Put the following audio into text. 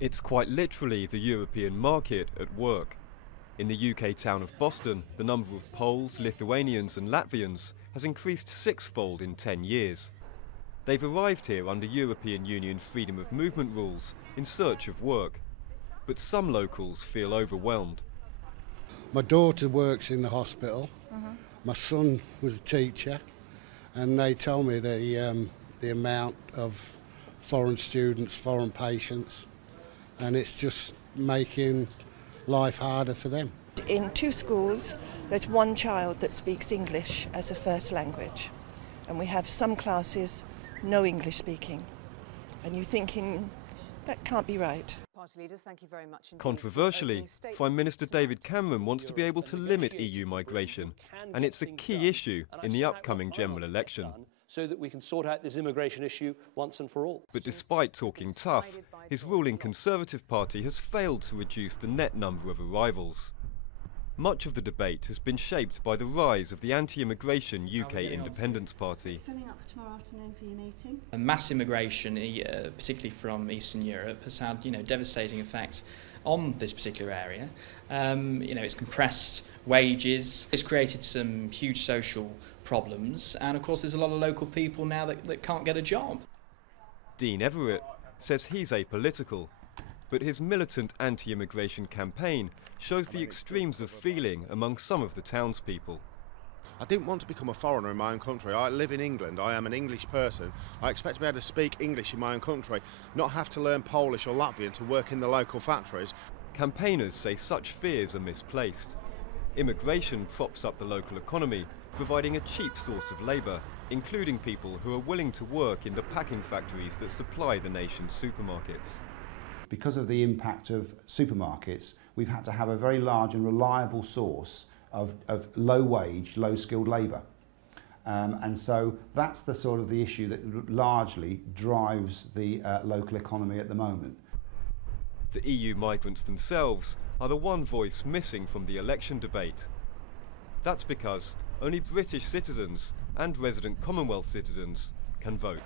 It's quite literally the European market at work. In the UK town of Boston, the number of Poles, Lithuanians and Latvians has increased sixfold in 10 years. They've arrived here under European Union freedom of movement rules in search of work. But some locals feel overwhelmed. My daughter works in the hospital. My son was a teacher, and they tell me the amount of foreign students, foreign patients, and it's just making life harder for them. In 2 schools, there's 1 child that speaks English as a first language, and we have some classes no English speaking, and you're thinking that can't be right. Party leaders, thank you very much. Controversially, Prime Minister David Cameron wants to be able to limit EU migration, and it's a key issue in the upcoming general election. So that we can sort out this immigration issue once and for all. But despite talking tough, his ruling Conservative Party has failed to reduce the net number of arrivals. Much of the debate has been shaped by the rise of the anti-immigration UK Independence Party. Filling up for tomorrow afternoon for your meeting. Mass immigration, particularly from Eastern Europe, has had devastating effects on this particular area. It's compressed wages, it's created some huge social problems, and of course there's a lot of local people now that can't get a job. Dean Everett says he's apolitical, but his militant anti-immigration campaign shows the extremes of feeling among some of the townspeople. I didn't want to become a foreigner in my own country. I live in England, I am an English person. I expect to be able to speak English in my own country, not have to learn Polish or Latvian to work in the local factories. Campaigners say such fears are misplaced. Immigration props up the local economy, providing a cheap source of labour, including people who are willing to work in the packing factories that supply the nation's supermarkets. Because of the impact of supermarkets, we've had to have a very large and reliable source of low-wage, low-skilled labour. And so that's the sort of the issue that largely drives the local economy at the moment. The EU migrants themselves are the one voice missing from the election debate. That's because only British citizens and resident Commonwealth citizens can vote.